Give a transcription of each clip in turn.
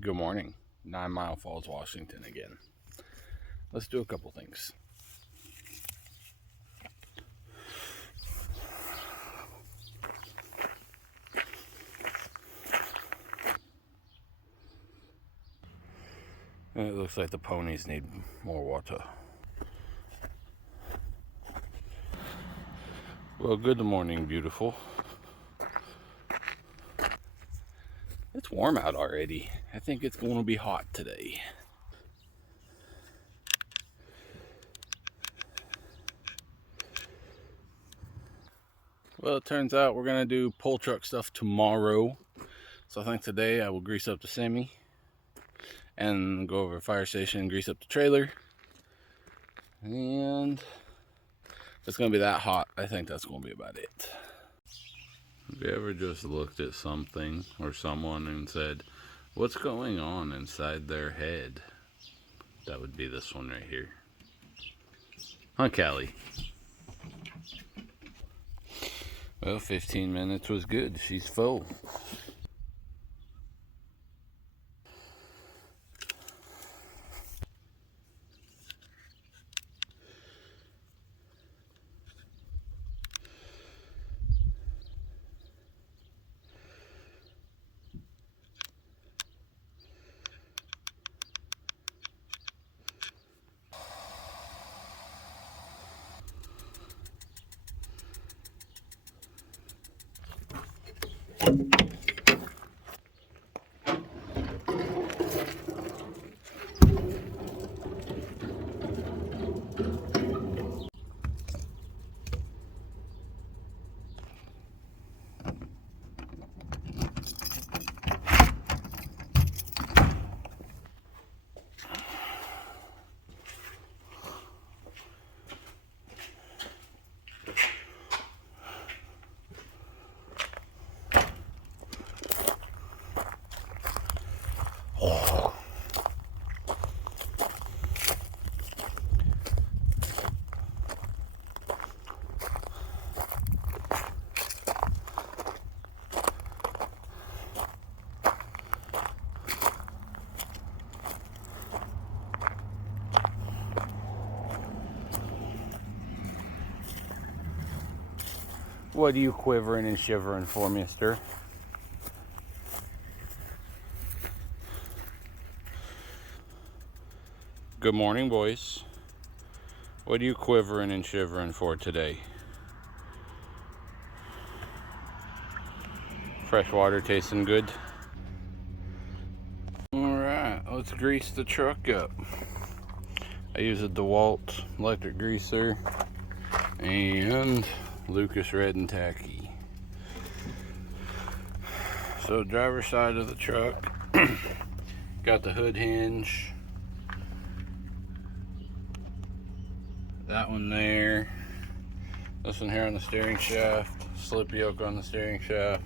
Good morning. 9 Mile Falls, Washington again. Let's do a couple things. It looks like the ponies need more water. Well, good morning, beautiful. It's warm out already. I think it's going to be hot today. Well, it turns out we're going to do pull truck stuff tomorrow. So I think today I will grease up the semi and go over to the fire station and grease up the trailer. And if it's going to be that hot, I think that's going to be about it. Have you ever just looked at something or someone and said, what's going on inside their head? That would be this one right here. Huh, Callie? Well, 15 minutes was good. She's full. What are you quivering and shivering for, mister? Good morning, boys. What are you quivering and shivering for today? Fresh water tasting good? Alright, let's grease the truck up. I use a DeWalt electric greaser and Lucas Red and Tacky. So driver's side of the truck, got the hood hinge, that one there, this one here on the steering shaft, slip yoke on the steering shaft,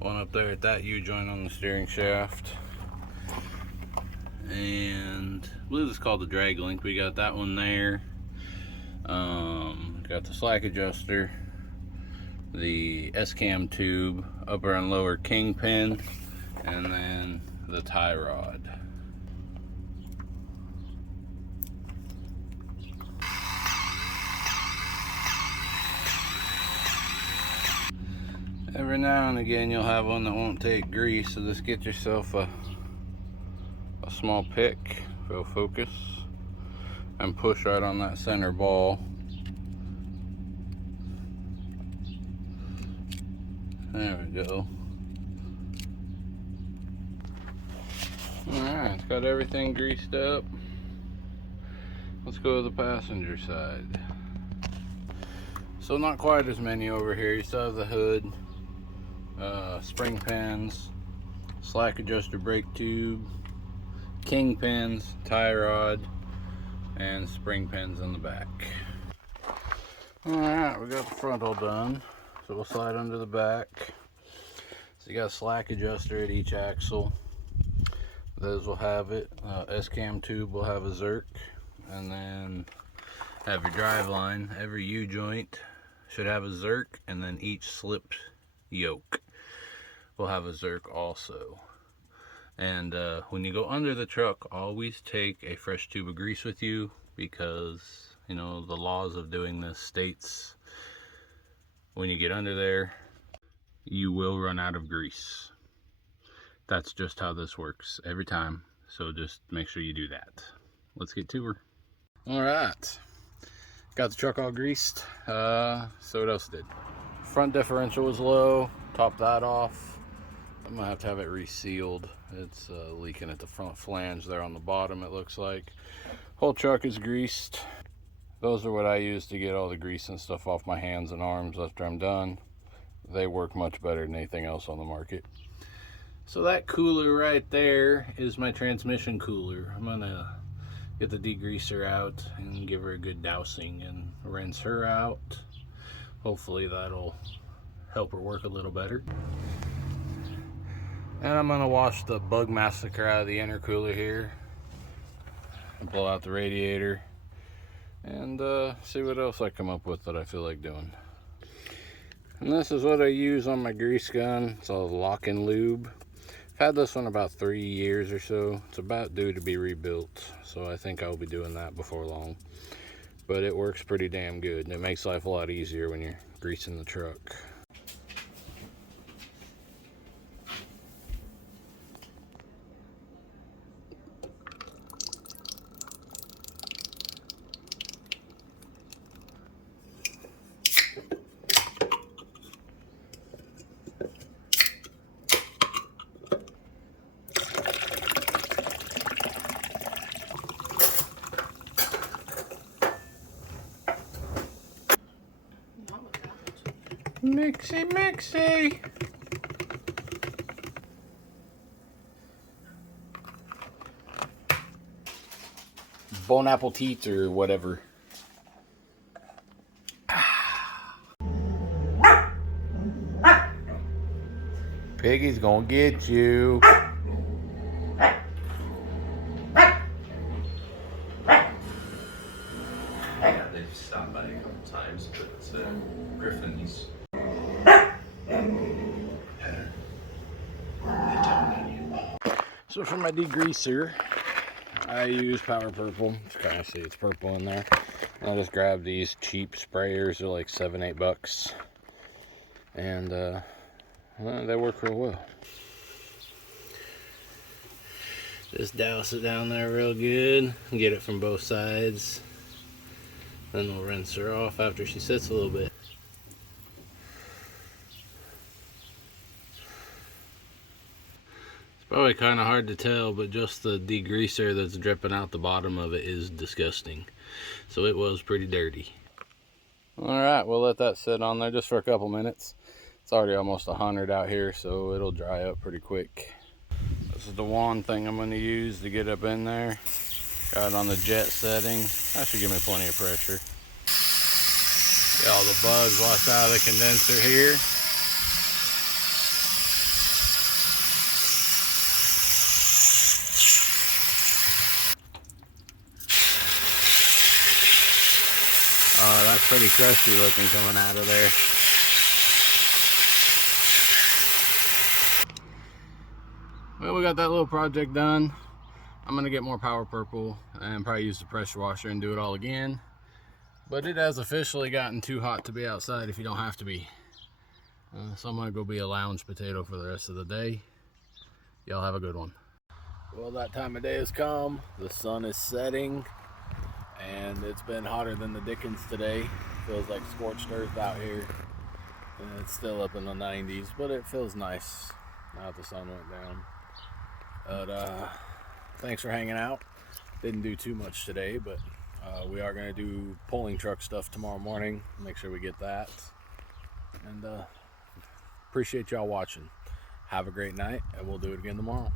one up there at that U-joint on the steering shaft, and I believe it's called the drag link. We got that one there, got the slack adjuster, the S-cam tube, upper and lower kingpin, and then the tie rod. Every now and again you'll have one that won't take grease, so just get yourself a small pick, go focus, and push right on that center ball. There we go. Alright, it's got everything greased up. Let's go to the passenger side. So not quite as many over here. You still have the hood, spring pins, slack adjuster brake tube, kingpins, tie rod, and spring pins in the back. Alright, we got the front all done. So we'll slide under the back. So you got a slack adjuster at each axle. Those will have it. S-cam tube will have a Zerk. And then have your drive line. Every U-joint should have a Zerk. And then each slip yoke will have a Zerk also. And when you go under the truck, always take a fresh tube of grease with you, because you know the laws of doing this states when you get under there you will run out of grease. That's just how this works every time, so just make sure you do that. Let's get to her. All right, got the truck all greased. So what else did? Front differential was low, top that off. I'm gonna have to have it resealed. It's leaking at the front flange there on the bottom, it looks like. Whole truck is greased. Those are what I use to get all the grease and stuff off my hands and arms after I'm done. They work much better than anything else on the market. So that cooler right there is my transmission cooler. I'm gonna get the degreaser out and give her a good dousing and rinse her out. Hopefully that'll help her work a little better. And I'm gonna wash the bug massacre out of the intercooler here and blow out the radiator and see what else I come up with that I feel like doing. And this is what I use on my grease gun. It's a Lock-In Lube. I've had this one about 3 years or so. It's about due to be rebuilt, so I think I'll be doing that before long. But it works pretty damn good, and it makes life a lot easier when you're greasing the truck. Mixy, mixy. Bon appetit or whatever. Piggy's gonna get you. Yeah, they've stopped by a couple times, but Griffin, he's So for my degreaser, I use Power Purple. You kind of see it's purple in there. I just grabbed these cheap sprayers. They're like $7-8, and well, they work real well. Just douse it down there real good. Get it from both sides. Then we'll rinse her off after she sits a little bit. Probably kind of hard to tell, but just the degreaser that's dripping out the bottom of it is disgusting. So it was pretty dirty. Alright, we'll let that sit on there just for a couple minutes. It's already almost 100 out here, so it'll dry up pretty quick. This is the wand thing I'm going to use to get up in there. Got it on the jet setting. That should give me plenty of pressure. Get all the bugs washed out of the condenser here. That's pretty crusty looking coming out of there. Well, we got that little project done. I'm gonna get more Power Purple and probably use the pressure washer and do it all again. But it has officially gotten too hot to be outside if you don't have to be. So I'm gonna go be a lounge potato for the rest of the day. Y'all have a good one. Well, that time of day has come. The sun is setting. And it's been hotter than the dickens today. Feels like scorched earth out here. And it's still up in the 90s, but it feels nice now that the sun went down. But thanks for hanging out. Didn't do too much today, but we are going to do pulling truck stuff tomorrow morning. Make sure we get that. And appreciate y'all watching. Have a great night, and we'll do it again tomorrow.